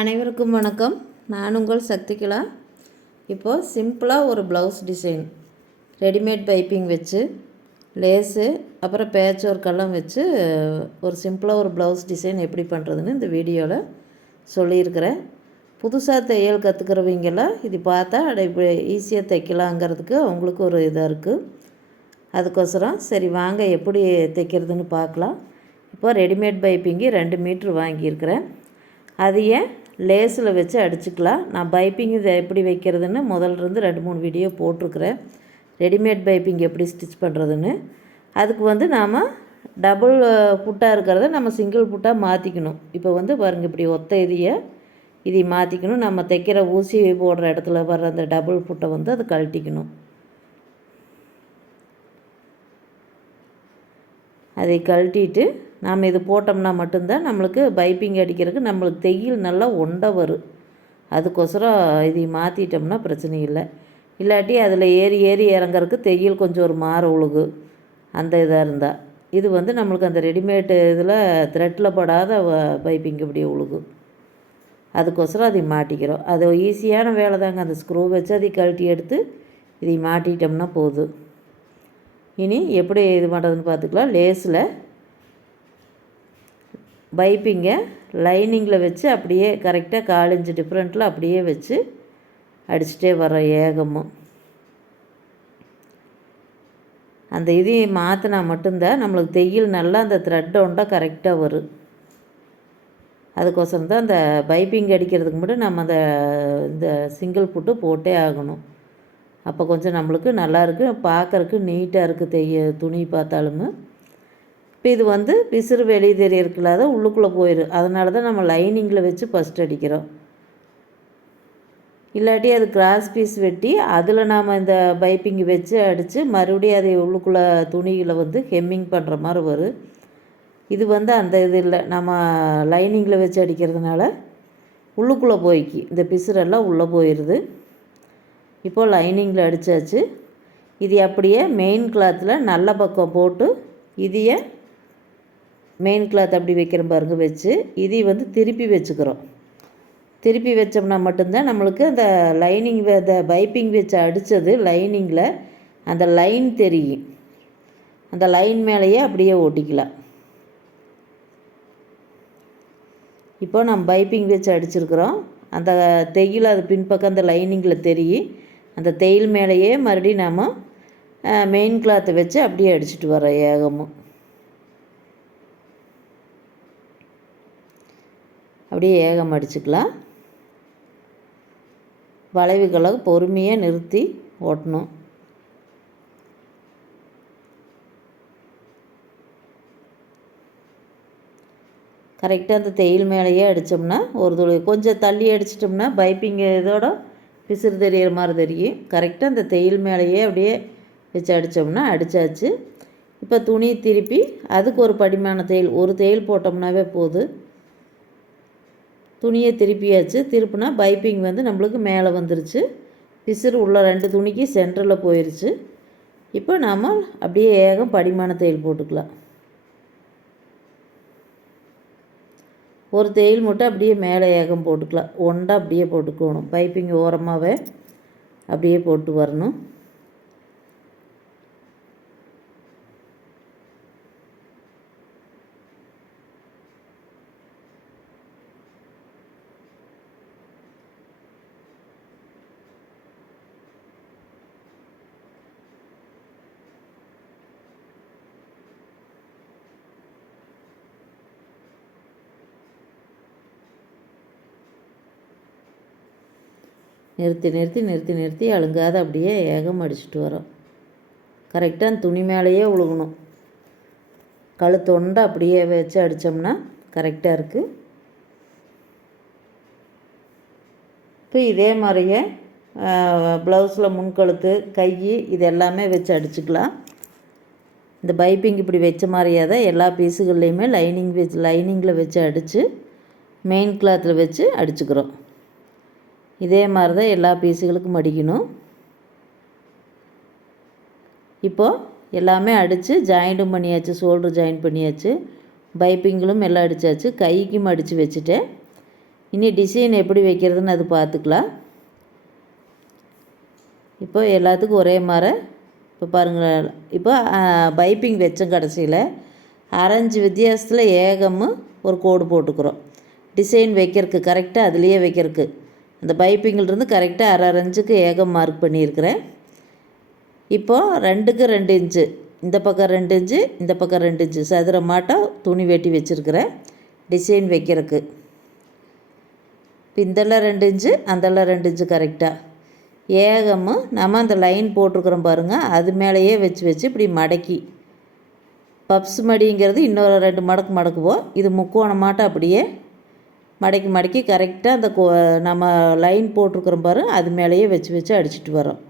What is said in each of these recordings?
அனைவருக்கும் வணக்கம். நான் உங்கள் சக்திகலா. இப்போது சிம்பிளாக ஒரு ப்ளவுஸ் டிசைன் ரெடிமேட் பைப்பிங் வச்சு லேஸு அப்புறம் பேட்ச் ஒர்க்கெல்லாம் வச்சு ஒரு சிம்பிளாக ஒரு ப்ளவுஸ் டிசைன் எப்படி பண்ணுறதுன்னு இந்த வீடியோவில் சொல்லியிருக்கிறேன். புதுசாக தையல் கற்றுக்கிறவங்கெல்லாம் இது பார்த்தா அட இப்படி ஈஸியாக தைக்கலாங்கிறதுக்கு அவங்களுக்கு ஒரு இதாக இருக்குது அதுக்கோசரம் சரி வாங்க எப்படி தைக்கிறதுன்னு பார்க்கலாம். இப்போ ரெடிமேட் பைப்பிங்கு ரெண்டு மீட்ரு வாங்கியிருக்கிறேன். அதையே லேஸில் வச்சு அடிச்சுக்கலாம். நான் பைப்பிங் இதை எப்படி வைக்கிறதுன்னு முதல்ல இருந்து ரெண்டு மூணு வீடியோ போட்டிருக்கிறேன். ரெடிமேட் பைப்பிங் எப்படி ஸ்டிச் பண்ணுறதுன்னு. அதுக்கு வந்து நாம் டபுள் புட்டாக இருக்கிறத நம்ம சிங்கிள் புட்டாக மாற்றிக்கணும் இப்போ வந்து பாருங்கள் இப்படி ஒத்த இதையை இதை மாற்றிக்கணும் நம்ம தைக்கிற ஊசி போடுற இடத்துல வர்ற அந்த டபுள் புட்டை வந்து அதை கழட்டிக்கணும். அதை கழட்டிட்டு நாம் இது போட்டோம்னா மட்டும்தான் நம்மளுக்கு பைப்பிங் அடிக்கிறதுக்கு நம்மளுக்கு தையல் நல்லா ஒண்டை வரும். அதுக்கோசரம் இதை மாற்றிட்டோம்னா பிரச்சனை இல்லை. இல்லாட்டி அதில் ஏறி ஏறி இறங்குறதுக்கு தையல் கொஞ்சம் ஒரு மாற உழுகு அந்த இதாக இருந்தால் இது வந்து நம்மளுக்கு அந்த ரெடிமேடு இதில் த்ரெட்டில் படாத பைப்பிங் இப்படி உழுகு அதுக்கோசரம் அதை மாட்டிக்கிறோம். அது ஈஸியான வேலை தாங்க. அந்த ஸ்க்ரூ வச்சு அதை கழட்டி எடுத்து இதை மாட்டிட்டோம்னா போதும். இனி எப்படி இது பண்ணுறதுன்னு பார்த்துக்கலாம். லேஸில் பைப்பிங்கை லைனிங்கில் வச்சு அப்படியே கரெக்டாக காலஞ்சு டிஃப்ரெண்ட்டில் அப்படியே வச்சு அடிச்சுட்டே வர ஏகமும். அந்த இதையும் மாற்றினா மட்டும்தான் நம்மளுக்கு தையல் நல்லா அந்த த்ரெட் ஒண்டா கரெக்டாக வரும். அதுக்கோசரம் தான் அந்த பைப்பிங் அடிக்கிறதுக்கு மட்டும் நம்ம அந்த இந்த சிங்கிள் புட்டு போட்டே ஆகணும். அப்போ கொஞ்சம் நம்மளுக்கு நல்லாயிருக்கு பார்க்குறக்கு நீட்டாக இருக்குது தெய்ய துணி பார்த்தாலுமே. இப்போ இது வந்து விசிறு வெளியே தெரியறதுக்குள்ளாத உள்ளுக்குள்ளே போயிடும் அதனால தான் நம்ம லைனிங்கில் வச்சு ஃபஸ்ட் அடிக்கிறோம். இல்லாட்டி அது கிராஸ் பீஸ் வெட்டி அதில் நாம் இந்த பைப்பிங் வச்சு அடித்து மறுபடியும் அதை உள்ளுக்குள்ளே துணிகளை வந்து ஹெம்மிங் பண்ணுற மாதிரி வரும். இது வந்து அந்த இது இல்லை. நம்ம லைனிங்கில் வச்சு அடிக்கிறதுனால உள்ளுக்குள்ளே போய்க்கு. இந்த பிசுரெல்லாம் உள்ளே போயிடுது இப்போது லைனிங்கில் அடித்தாச்சு இது அப்படியே மெயின் கிளாத்தில் நல்ல பக்கம் போட்டு இதையே மெயின் கிளாத் அப்படி வைக்கிற பாருங்க வச்சு இதை வந்து திருப்பி வச்சுக்கிறோம். திருப்பி வச்சோம்னா மட்டும்தான் நம்மளுக்கு அந்த லைனிங் அந்த பைப்பிங் வச்சு அடித்தது லைனிங்கில் அந்த லைன் தெரியும். அந்த லைன் மேலேயே அப்படியே ஓட்டிக்கலாம். இப்போ நம்ம பைப்பிங் வச்சு அடிச்சிருக்கிறோம். அந்த தையல் அது பின்பக்கம் அந்த லைனிங்கில் தெரியும். அந்த தையல் மேலேயே மறுபடியும் நாம் மெயின் கிளாத்தை வச்சு அப்படியே அடிச்சுட்டு வரோம் ஏகமும். அப்படியே ஏகம் அடிச்சுக்கலாம். வளைவுகளை பொறுமையாக நிறுத்தி ஓட்டணும். கரெக்டாக அந்த தையல் மேலேயே அடித்தோம்னா ஒரு துளி கொஞ்சம் தள்ளி அடிச்சிட்டோம்னா பைப்பிங் இதோட பிசுறு தெரியிற மாதிரி தெரியும். கரெக்டாக அந்த தையல் மேலேயே அப்படியே வச்சு அடித்தோம்னா அடித்தாச்சு இப்போ துணி திருப்பி அதுக்கு ஒரு படிமான தையல் ஒரு தையல் போட்டோம்னாவே போதும். துணியை திருப்பியாச்சு. திருப்பினா பைப்பிங் வந்து நம்மளுக்கு மேலே வந்துருச்சு. பிசிறு உள்ள ரெண்டு துணிக்கு சென்டரில் போயிடுச்சு இப்போ நாம் அப்படியே ஏகம் படிமான தையல் போட்டுக்கலாம். ஒரு தையல் மட்டும் அப்படியே மேலே ஏகம் போட்டுக்கலாம். ஒண்டா அப்படியே போட்டுக்கணும். பைப்பிங் ஓரமாகவே அப்படியே போட்டு வரணும். நிறுத்தி நிறுத்தி நிறுத்தி நிறுத்தி அழுங்காத அப்படியே ஏகம் அடிச்சுட்டு வரோம். கரெக்டாக அந்த துணி மேலேயே உழுகணும். கழுத்தொண்டை அப்படியே வச்சு அடித்தோம்னா கரெக்டாக இருக்குது இப்போ இதே மாதிரியே ப்ளவுஸில் முன்கழுத்து கை இது எல்லாமே வச்சு அடிச்சுக்கலாம். இந்த பைப்பிங் இப்படி வச்ச மாதிரியே தான் எல்லா பீஸுகள்லேயுமே லைனிங் வச்சு லைனிங்கில் வச்சு அடித்து மெயின் கிளாத்தில் வச்சு அடிச்சுக்கிறோம். இதே மாதிரி தான் எல்லா பீஸுகளுக்கும் அடிக்கணும் இப்போது எல்லாமே அடித்து ஜாயிண்ட்டும் பண்ணியாச்சு ஷோல்டர் ஜாயின் பண்ணியாச்சு. பைப்பிங்களும் எல்லாம் அடித்தாச்சு கைக்கும் அடித்து வச்சுட்டேன். இனி டிசைன் எப்படி வைக்கிறதுன்னு அது பார்த்துக்கலாம். இப்போ எல்லாத்துக்கும் ஒரே மாதிரி. இப்போ பாருங்கள் இப்போ பைப்பிங் வச்சோம் கடைசியில். அரைஞ்சு வித்தியாசத்தில் ஏகமும் ஒரு கோடு போட்டுக்கிறோம். டிசைன் வைக்கிறதுக்கு கரெக்டாக அதுலேயே வைக்கிறதுக்கு. அந்த பைப்பிங்கிலிருந்து கரெக்டாக அரை இன்ச்சுக்கு ஏகம் மார்க் பண்ணியிருக்கிறேன். இப்போது ரெண்டுக்கு ரெண்டு இன்ச்சு இந்த பக்கம் ரெண்டு இன்ச்சு இந்த பக்கம் ரெண்டு இன்ச்சு சதுர மாட்டம் துணி வெட்டி வச்சுருக்கிறேன் டிசைன் வைக்கிறதுக்கு. இப்போ இந்தெல்லாம் ரெண்டு இன்ச்சு அந்தெல்லாம் ரெண்டு இன்ச்சு கரெக்டாக ஏகமும் நம்ம அந்த லைன் போட்டிருக்கிறோம் பாருங்கள் அது மேலேயே வச்சு வச்சு இப்படி மடக்கி. பப்ஸ் மடிங்கிறது இன்னொரு ரெண்டு மடக்கு மடக்குவோம் இது முக்கோணமாட்டம் அப்படியே மடக்கி மடக்கி கரெக்டாக அந்த கோ நம்ம லைன் போட்டிருக்கிறோம் பாரு அது மேலேயே வச்சு வச்சு அடிச்சிட்டு வரோம்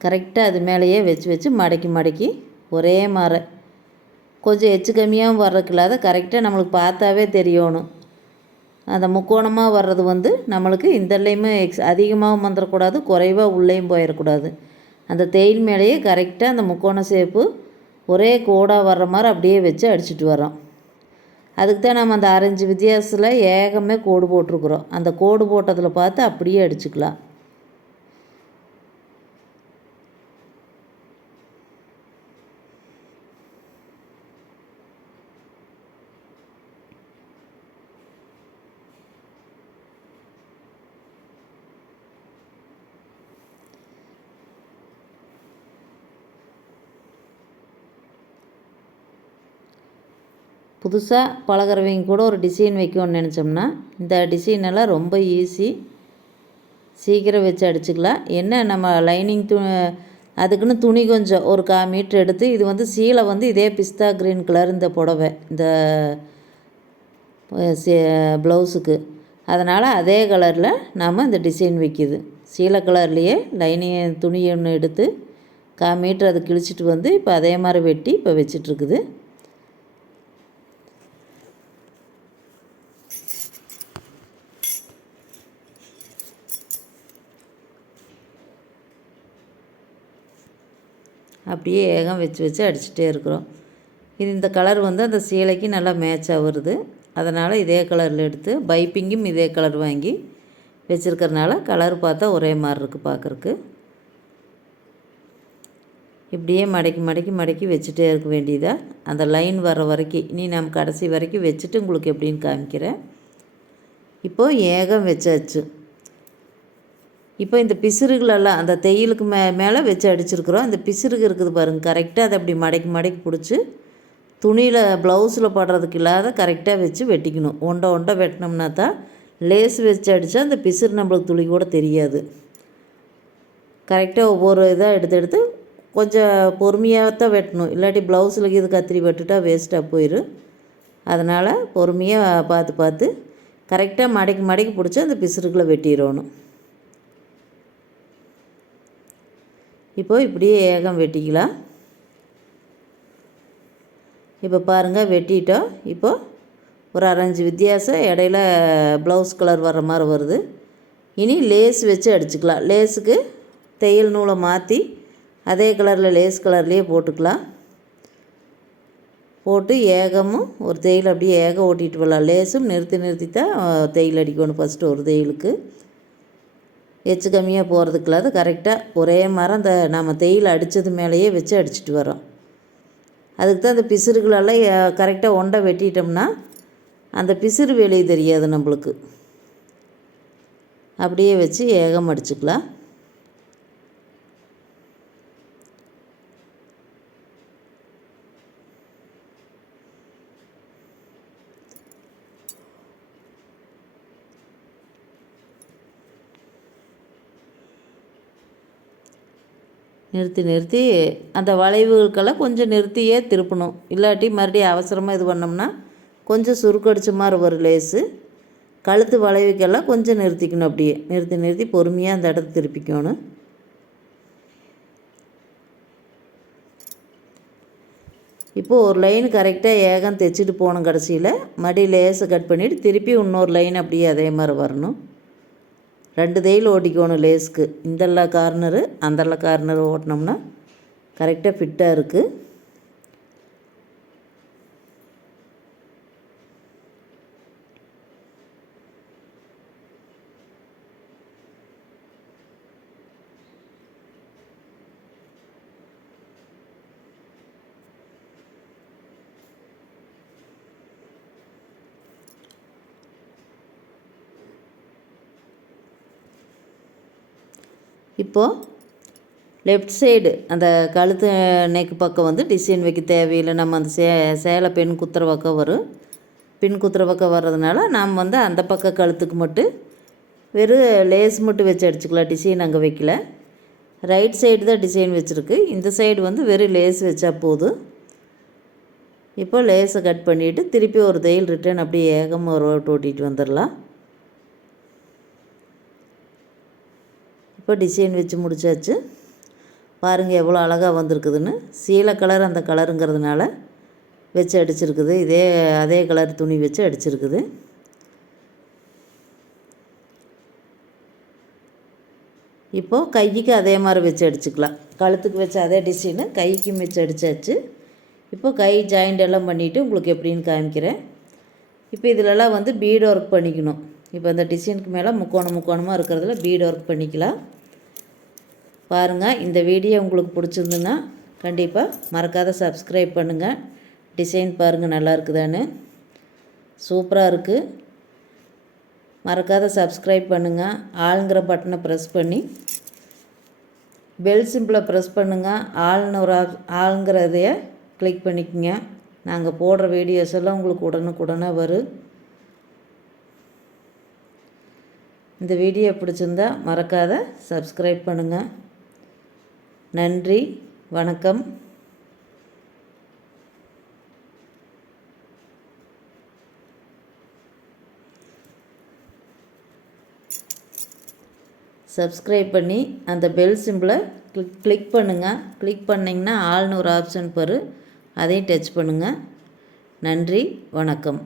கரெக்டாக அது மேலேயே வச்சு வச்சு மடக்கி மடக்கி ஒரே மாதிரி கொஞ்சம் எச்சு கம்மியாகவும் வர்றதுக்கு கரெக்டாக நம்மளுக்கு பார்த்தாவே தெரியணும். அந்த முக்கோணமாக வர்றது வந்து நம்மளுக்கு இந்தலையுமே எக்ஸ் அதிகமாகவும் வந்துடக்கூடாது குறைவாக உள்ளேயும் போயிடக்கூடாது அந்த தேயில் மேலேயே கரெக்டாக அந்த முக்கோண சேப்பு ஒரே கோடாக வர்ற மாதிரி அப்படியே வச்சு அடிச்சுட்டு வரோம் அதுக்கு தான் நம்ம அந்த ஆரஞ்சு வித்தியாசத்தில் ஏகமே கோடு போட்டிருக்குறோம். அந்த கோடு போட்டதில் பார்த்து அப்படியே அடிச்சுக்கலாம். புதுசாக பழகிறவங்க கூட ஒரு டிசைன் வைக்கணும்னு நினச்சோம்னா இந்த டிசைன் எல்லாம் ரொம்ப ஈஸி சீக்கிரம் வச்சு அடிச்சுக்கலாம். என்ன நம்ம லைனிங் து அதுக்குன்னு துணி கொஞ்சம் ஒரு கா மீட்ரு எடுத்து இது வந்து சீலை வந்து இதே பிஸ்தா க்ரீன் கலர் இந்த புடவை இந்த ப்ளவுஸுக்கு அதனால் அதே கலரில் நாம் இந்த டிசைன் வைக்கிது. சீலை கலர்லேயே லைனிங் துணி ஒன்று எடுத்து கா மீட்ரு அதை கிழிச்சிட்டு வந்து இப்போ அதே மாதிரி வெட்டி இப்போ வச்சிட்ருக்குது அப்படியே ஏகம் வச்சு வச்சு அடிச்சுட்டே இருக்கிறோம். இது இந்த கலர் வந்து அந்த சீலைக்கு நல்லா மேட்சாக வருது அதனால் இதே கலரில் எடுத்து பைப்பிங்கும் இதே கலர் வாங்கி வச்சுருக்கறனால கலர் பார்த்தா ஒரே மாதிரி இருக்குது பார்க்குறக்கு இப்படியே மடக்கி மடக்கி மடக்கி வச்சுட்டே இருக்க வேண்டியதாக அந்த லைன் வர வரைக்கும். இனி நம்ம கடைசி வரைக்கும் வச்சுட்டு உங்களுக்கு எப்படின்னு காமிக்கிறேன். இப்போது ஏகம் வச்சாச்சு. இப்போ இந்த பிசுறுகளெல்லாம் அந்த தையலுக்கு மே மேலே வச்சு அடிச்சிருக்கிறோம். இந்த பிசுறுகு இருக்குது பாருங்கள் கரெக்டாக அதை அப்படி மடக்கி மடக்கி பிடிச்சி துணியில் ப்ளவுஸில் படுறதுக்கு இல்லாத கரெக்டாக வச்சு வெட்டிக்கணும். ஒண்டை ஒண்டை வெட்டினோம்னா தான் லேஸ் வச்சு அடித்தா அந்த பிசுறு நம்மளுக்கு துளி கூட தெரியாது. கரெக்டாக ஒவ்வொரு இதாக எடுத்து எடுத்து கொஞ்சம் பொறுமையாக தான் வெட்டணும். இல்லாட்டி ப்ளவுஸில் இது கத்திரி வெட்டுட்டா வேஸ்ட்டாக போயிடும் அதனால் பொறுமையாக பார்த்து பார்த்து கரெக்டாக மடக்கி மடக்கி பிடிச்சி அந்த பிசுறுகளை வெட்டிடணும். இப்போது இப்படியே ஏகம் வெட்டிக்கலாம். இப்போ பாருங்கள் வெட்டிட்டோம். இப்போது ஒரு அரைஞ்சு வித்தியாசம் இடையில ப்ளவுஸ் கலர் வர்ற மாதிரி வருது. இனி லேஸ் வச்சு அடிச்சுக்கலாம். லேஸுக்கு தையல் நூலை மாற்றி அதே கலரில் லேஸ் கலர்லேயே போட்டுக்கலாம். போட்டு ஏகமும் ஒரு தையல் அப்படியே ஏகம் ஓட்டிகிட்டு வரலாம் லேஸும் நிறுத்தி நிறுத்தி தான் தையல் அடிக்கணும் ஃபஸ்ட்டு ஒரு தையலுக்கு. எச்சு கம்மியாக போகிறதுக்கு அது கரெக்டாக ஒரே மரம் அந்த நம்ம தேயில் அடித்தது மேலேயே வச்சு அடிச்சுட்டு வரோம் அதுக்கு தான் அந்த பிசுறுகளெல்லாம் கரெக்டாக ஒண்டை வெட்டிட்டோம்னா அந்த பிசுறு வேலையை தெரியாது நம்மளுக்கு. அப்படியே வச்சு ஏகம் அடிச்சுக்கலாம். நிறுத்தி நிறுத்தி அந்த வளைவுகளுக்கெல்லாம் கொஞ்சம் நிறுத்தியே திருப்பணும். இல்லாட்டி மறுபடியும் அவசரமாக இது பண்ணோம்னா கொஞ்சம் சுருக்கடிச்ச மாதிரி வரும் லேஸு கழுத்து வளைவுக்கெல்லாம் கொஞ்சம் நிறுத்திக்கணும் அப்படியே. நிறுத்தி நிறுத்தி பொறுமையாக அந்த இடத்த திருப்பிக்கணும். இப்போது ஒரு லைன் கரெக்டாக ஏகம் தைச்சிட்டு போகணும் கடைசியில். மடி லேஸை கட் பண்ணிவிட்டு திருப்பி இன்னொரு லைன் அப்படியே அதே மாதிரி வரணும். ரெண்டு தையல் ஓட்டிக்கணும் லேஸ்க்கு. இந்தெல்லாம் கார்னரு அந்தெல்லாம் கார்னர் ஓட்டினோம்னா கரெக்டாக ஃபிட்டாக இருக்குது இப்போது லெஃப்ட் சைடு அந்த கழுத்து நெக் பக்கம் வந்து டிசைன் வைக்க தேவையில்லை. நம்ம அந்த சே சேலை பெண் குத்துற பக்கம் வரும். பின் குத்துற பக்கம் வர்றதுனால நாம் வந்து அந்த பக்கம் கழுத்துக்கு மட்டும் வெறும் லேஸ் மட்டும் வச்சு அடிச்சுக்கலாம். டிசைன் அங்கே வைக்கல. ரைட் சைடு தான் டிசைன் வச்சுருக்கு. இந்த சைடு வந்து வெறும் லேஸ் வச்சா போதும். இப்போ லேஸை கட் பண்ணிவிட்டு திருப்பி ஒரு தையல் ரிட்டர்ன் அப்படியே ஏகமாக ஒரு ஓட்டு ஓட்டிகிட்டு வந்துடலாம். இப்போ டிசைன் வச்சு முடிச்சாச்சு. பாருங்கள் எவ்வளோ அழகாக வந்திருக்குதுன்னு. சீலை கலர் அந்த கலருங்கிறதுனால வச்சு அடிச்சிருக்குது. இதே அதே கலர் துணி வச்சு அடிச்சிருக்குது. இப்போது கைக்கு அதே மாதிரி வச்சு அடிச்சுக்கலாம். கழுத்துக்கு வச்ச அதே டிசைனு கைக்கும் வச்சு அடித்தாச்சு இப்போ கை ஜாயிண்ட் எல்லாம் பண்ணிவிட்டு உங்களுக்கு எப்படின்னு காமிக்கிறேன். இப்போ இதிலலாம் வந்து பீட் ஒர்க் பண்ணிக்கணும். இப்போ இந்த டிசைனுக்கு மேலே முக்கோணம் முக்கோணமாக இருக்கிறதுல பீட் ஒர்க் பண்ணிக்கலாம். பாருங்கள் இந்த வீடியோ உங்களுக்கு பிடிச்சிருந்துன்னா கண்டிப்பாக மறக்காத சப்ஸ்கிரைப் பண்ணுங்கள் டிசைன் பாருங்கள் நல்லா இருக்குதான்னு. சூப்பராக இருக்குது மறக்காத சப்ஸ்கிரைப் பண்ணுங்கள் ஆளுங்கிற பட்டனை ப்ரெஸ் பண்ணி பெல் சிம்பிளை ப்ரெஸ் பண்ணுங்கள் ஆள்னு ஒரு ஆப் ஆளுங்கிறதைய கிளிக் பண்ணிக்கோங்க. நாங்கள் போடுற வீடியோஸ் எல்லாம் உங்களுக்கு உடனுக்குடனே வரும். இந்த வீடியோ பிடிச்சிருந்தா மறக்காத சப்ஸ்கிரைப் பண்ணுங்கள் நன்றி வணக்கம். சப்ஸ்கிரைப் பண்ணி அந்த பெல் சிம்பிளை கிளிக் கிளிக் பண்ணுங்கள் கிளிக் பண்ணிங்கன்னா ஆள்னு ஒரு ஆப்ஷன் பெறு. அதையும் டச் பண்ணுங்கள் நன்றி வணக்கம்.